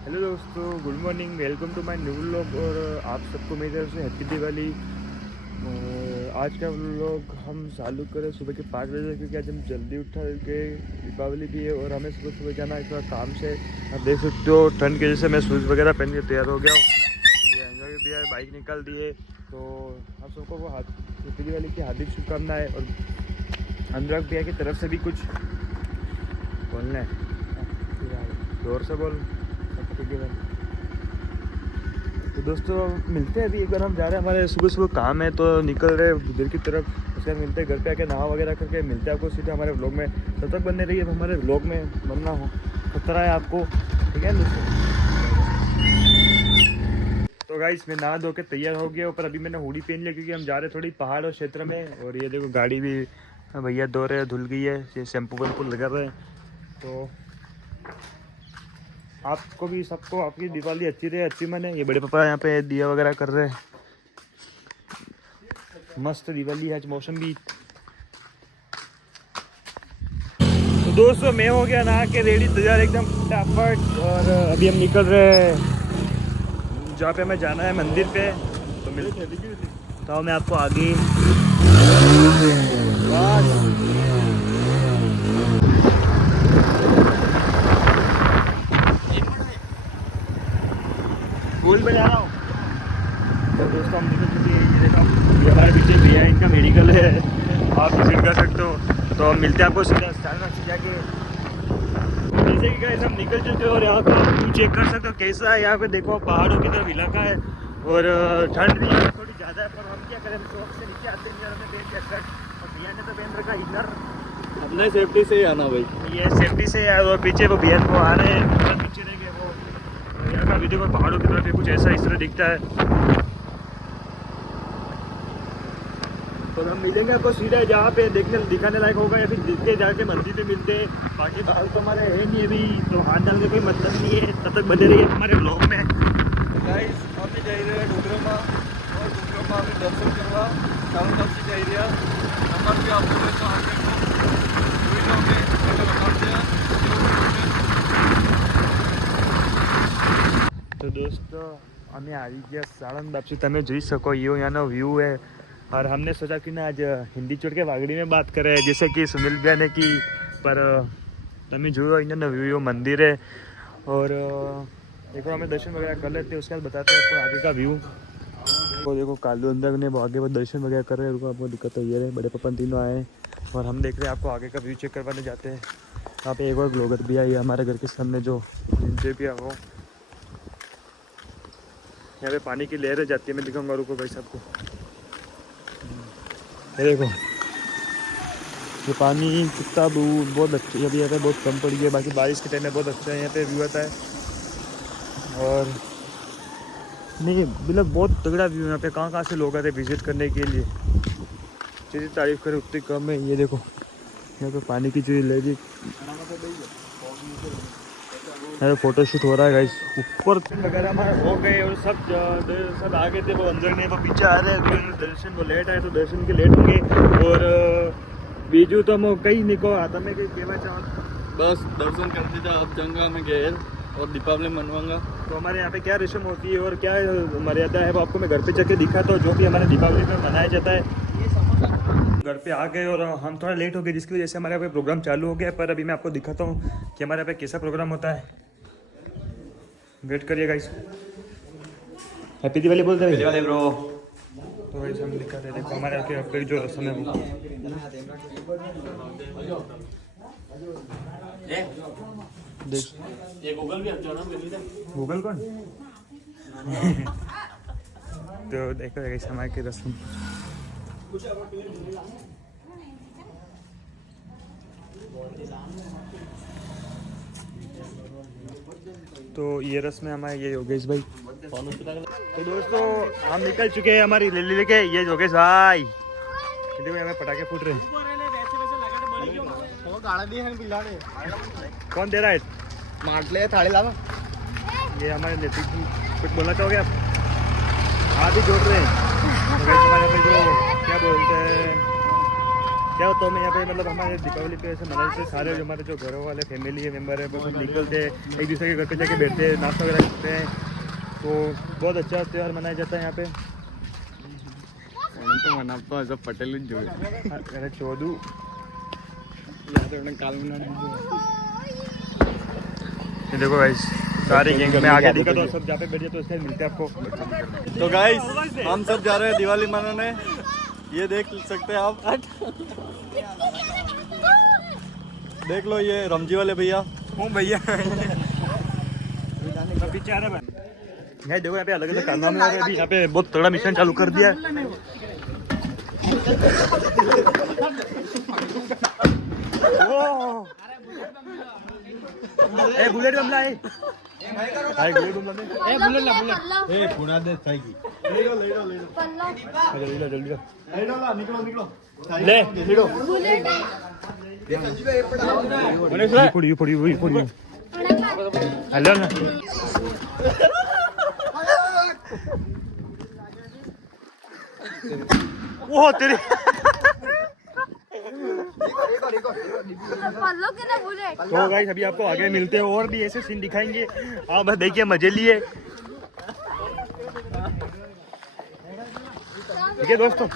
Hello दोस्तों, good morning, welcome to my new vlog. और आप सबको मेरी तरफ से हैप्पी दिवाली। और आज का व्लॉग हम चालू करें सुबह के 5 बजे, क्योंकि आज हम जल्दी उठा गए, दीपावली भी है और हमें सुबह सुबह जाना है थोड़ा काम से। आप देख सकते हो ठंड की वजह से मैं शूज़ वगैरह पहन के तैयार हो गया हूँ। ये एंजॉय भी है, बाइक निकाल दिए। तो आप सबको वो हैप्पी दिवाली की हार्दिक शुभकामनाएं। और अनुराग भैया की तरफ से भी कुछ बोलना है, जोर से बोल। तो दोस्तों मिलते हैं अभी, एक बार हम जा रहे हैं, हमारे सुबह सुबह काम है तो निकल रहे हैं उधर की तरफ। उसके बाद मिलते हैं घर पे आके, नहा वगैरह करके मिलते हैं आपको सीधे हमारे व्लॉग में। तब तक बने रहिए, हमारे व्लॉग में बनना हो खतरा है आपको, ठीक है दोस्तों। तो गाइस मैं नहा धो के तैयार हो गया, पर अभी मैंने हुडी पहन लिया क्योंकि हम जा रहे हैं थोड़ी पहाड़ और क्षेत्र में। और ये देखो गाड़ी भी भैया धो रहे हैं, धुल गई है, ये शैम्पू वैम्पू लगा रहे हैं। तो आपको भी सबको आपकी दिवाली अच्छी रहे, अच्छी मने। ये बड़े पापा यहाँ पे दिया वगैरह कर रहे हैं, मस्त दिवाली है आज, मौसम भी। तो दोस्तों मैं हो गया नहा के रेडी, तैयार एकदम फटाफट। और अभी हम निकल रहे हैं जहाँ पे हमें जाना है, मंदिर पे। तो मिलते तो मैं आपको आगे गोल बजा रहा हूँ। तो दोस्तों हम निकल चुके हैं, ये देखो ये हमारे पीछे भैया, इनका मेडिकल है, आप विजिट कर सकते हो। तो हम मिलते हैं आपको सीधा स्टार से जाके। जैसे कि गाइस हम निकल चुके हैं और यहाँ पे व्यू चेक कर सकते हो कैसा है। यहाँ पे देखो पहाड़ों की तरफ इलाका है और ठंड भी है थोड़ी ज़्यादा है, पर हम क्या करें, शॉप से नीचे आते हैं, हमें पहन लिया शर्ट और भैया ने तो पहन रखा इनर। अपना सेफ्टी से ही आना भाई, ये सेफ्टी से है। और पीछे वो भैया को आ रहे हैं, पीछे रह गए वो। तो यहाँ का भी देखो पहाड़ों की तरफ कुछ ऐसा इस तरह दिखता है। तो हम मिलेंगे आपको सीधा जहाँ पे देखने दिखाने लायक होगा, या फिर दिख के जाके मंदिर पे मिलते हैं। बाकी बाल तो हमारे है नहीं अभी, तो हाथ डालने कोई मतलब नहीं है। तब तक बने रहिए हमारे ब्लॉग में। गाइस અમે જઈ રહ્યા ડુંગરમાં और ડુંગરમાં અમે દર્શન કરવા ચાલુ તરફથી જઈ રહ્યા નંબર બી આપેલો હોય તો આગળ જોઈ લો અમે આગળ લખાડશે। तो दोस्तों અમે આવી ગયા સાણંદ બાપસી, તમે જોઈ શકો यो यहाँ व्यू है। और हमने सोचा कि ना आज हिंदी छोड़ के वागड़ी में बात करें, जैसे कि सुनील भैया ने की। पर तभी जो इन्होंने व्यू मंदिर है। और एक बार हमें दर्शन वगैरह कर लेते हैं, उसके बाद बताते हैं आपको आगे का व्यू। तो देखो कालू अंदर ने आगे वो दर्शन वगैरह कर रहे हैं, उनको आपको दिक्कत है, ये बड़े पपन तीनों आए हैं। और हम देख रहे हैं आपको आगे का व्यू चेक करवाने जाते हैं। यहाँ पे एक और ब्लॉगर भी आई है हमारे घर के सामने, जो जिनसे भी हो। यहाँ पे पानी की लहरें जाती है, मैं दिखाऊंगा, रुको भाई सबको। ये देखो ये पानी कितना बहुत अच्छा, अभी यहाँ पे बहुत कम पड़ी है, बाकी बारिश के टाइम में बहुत अच्छा है यहाँ पे व्यू आता है। और नहीं मतलब बहुत तगड़ा व्यू यहाँ पे, कहाँ से लोग आते हैं विजिट करने के लिए। जितनी तारीफ करें उतनी कम है। ये देखो यहाँ पे पानी की जो लहरी, यहाँ फोटो शूट हो रहा है गाइस। ऊपर वगैरह हमारे हो गए और सब आ गए थे, वो अंदर नहीं, वो पीछे आ रहे हैं। दर्शन वो लेट आए तो दर्शन के लेट होंगे। और बीजू तो हम कहीं नहीं को आता, मैं कहीं कहना चाहूँ बस दर्शन कर दीजिए आप जंगा में गए और दीपावली मनवाऊंगा। तो हमारे यहाँ पे क्या रस्म होती है और क्या मर्यादा है वो आपको मैं घर पे जाके दिखाता हूँ, जो भी हमारे दीपावली में मनाया जाता है। घर पे आ गए और हम थोड़ा लेट हो गए, जिसकी वजह से हमारे यहाँ पे प्रोग्राम चालू हो गया। पर अभी मैं आपको दिखाता हूँ कि हमारे यहाँ पे कैसा प्रोग्राम होता है। वेट करिए गाइस। हैप्पी दिवाली बोलते हैं दिवाली ब्रो। तो वैसे हम दिखाते हैं, देखो हमारे यहाँ पे जो रस्म है वो देख। ये गूगल भी अच्छा ना मिल गूगल कौन तो देखो गाइस हमारे की रस्म। तो ये रस्म है हमारे, ये योगेश भाई। तो दोस्तों हम निकल चुके हैं हमारी ले लेके, ये योगेश भाई। देखो हमें पटाखे फूट रहे हैं। कौन दे रहा है? माटले थाली लावा। ये हमारे नेत्री की कुछ बोलना चाहोगे आप? हाथ ही जोड़ रहे हैं। तो हमारे पे जो क्या बोलते हैं, क्या होता है, मैं यहाँ पे मतलब हमारे दीपावली पे ऐसे मनाते हैं, सारे जो हमारे जो घरों वाले फैमिली है मेम्बर है वो सब निकलते हैं, एक दूसरे के घर पे जाके बैठते हैं, नाश्ता वगैरह करते हैं, तो बहुत अच्छा त्यौहार मनाया जाता है यहाँ पे। तो मनाता ऐसा पटेल जो अरे चौदू काल ये देखो गाइस सारी गैंग में आगे दिखा तो सब जहाँ पे बैठे तो इससे मिलते हैं आपको। तो गाइस हम सब जा रहे हैं दिवाली मनाने, ये देख सकते हैं आप, देख लो ये रमजी वाले भैया। हूँ भैया पीछे आ रहे हैं। यहाँ देखो यहाँ पे अलग अलग कारनामे हो रहे हैं, अभी यहाँ पे बहुत तगड़ा मिशन चालू कर दिया है। ए बुलेट बमला है, भाई बुलेट बमला दे, ए बुलेट ला बुलेट, ए पुना दे सही की, ले लो जल्दी ला ले लो ला, निकलो ले लो बुलेट ये पड़ी हेलो ना वो तेरी तो गाइस अभी आपको आगे मिलते हैं और भी ऐसे सीन दिखाएंगे, आप बस देखिए मजे लिए। ठीक है दोस्तों,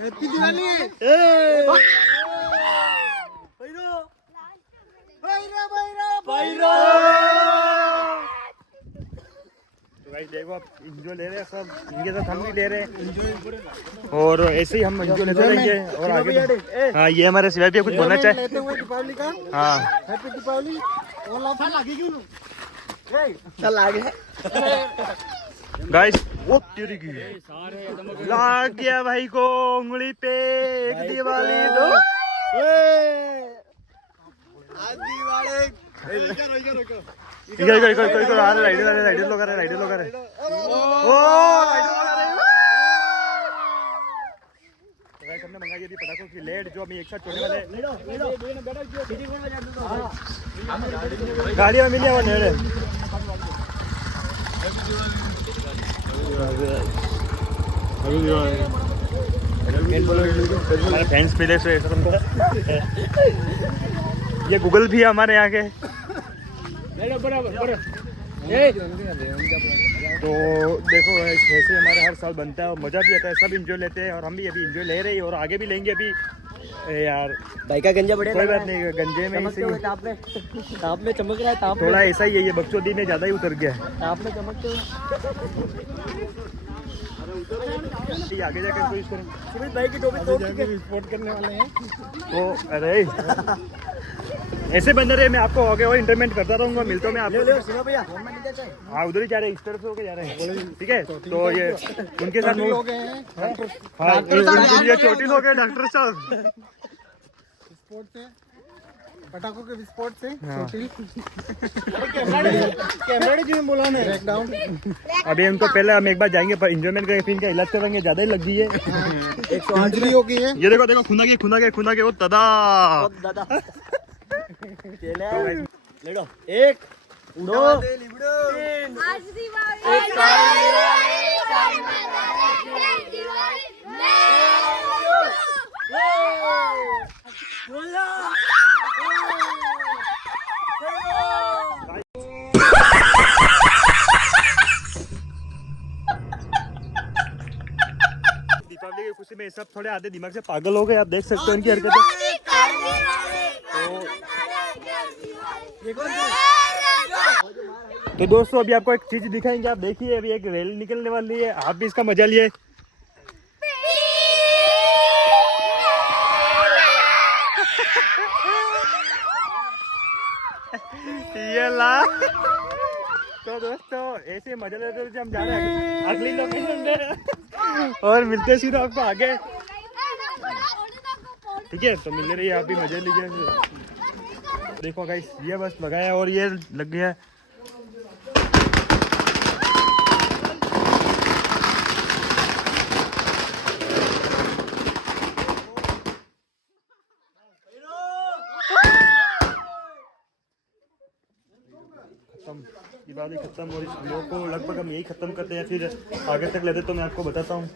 हैप्पी दिवाली। तो गाइस देखो आप इंजॉय ले रहे हैं सब, इनके साथ हम भी ले रहे हैं और ऐसे ही हम इंजॉय लेते रहेंगे और आगे। हाँ ये हमारे सिवाय भी कुछ बोलना चाहे दीपावली का, हाँ हैप्पी दीपावली। गाइस वो तेरी की लाग गया भाई को उंगली पे एक दिवाली दो। राइडर लोग हमने मंगाई अभी पटाखों की लेट जो अभी एक साथ छोड़ने वाले गाड़ियाँ मिली है वो नेड़े। हमारे फ्रेंड्स मिले सो ऐसा तुमको ये गूगल भी है हमारे यहाँ के। तो देखो ऐसे हमारे हर साल बनता है और मज़ा भी आता है, सब इंजॉय लेते हैं और हम भी अभी इंजॉय ले रहे हैं और आगे भी लेंगे अभी। यार भाई का गंजा बढ़िया, कोई बात नहीं, गंजे में ताप में चमक रहा है, ताप थोड़ा ऐसा ही है, ये बक्सोदी में ज़्यादा ही उतर गया है, ताप में चमकते हुए आगे जाकर कोशिश करें। सुमित भाई की टोपी तोड़ के विस्फोट करने वाले हैं तो अरे ऐसे बंदे रहे, मैं आपको आगे और इंटरमेंट करता रहूँगा, मिलता हूँ मैं आपको। भैया हाँ उधर ही जा रहे हैं, इस तरफ से होके जा रहे हैं, ठीक है। तो ये उनके साथ हो गए हैं, हाँ ये छोटी लोग हैं डॉक्टर साहब, विस्फोट से, पटाखों के विस्फोट से अभी उनको पहले हम एक बार जाएंगे पर इंजॉयमेंट करेंगे, फिर इनका इलाज करेंगे, ज्यादा ही लग गई है। 108 हो गई है। ये देखो खुना के वो दादा ले लो, 1 2 दीपावली की खुशी में सब थोड़े आधे दिमाग से पागल हो गए, आप देख सकते हो इनकी हरकतें। तो दोस्तों अभी आपको एक चीज दिखाएंगे, आप देखिए अभी एक रैली निकलने वाली है, आप भी इसका मजा लिए। ये ला तो दोस्तों ऐसे मजा लेते हुए हम जा रहे हैं अगली लोकेशन पे और मिलते सीधा आपको आगे, ठीक है। तो मिल रही है, आप भी मजे लीजिए। देखो गाइस ये बस लगाया और ये लग गया। खत्म। बाद ही खत्म, और इस व्लॉग को लगभग हम यही खत्म करते हैं, फिर आगे तक लेते तो मैं आपको बताता हूँ।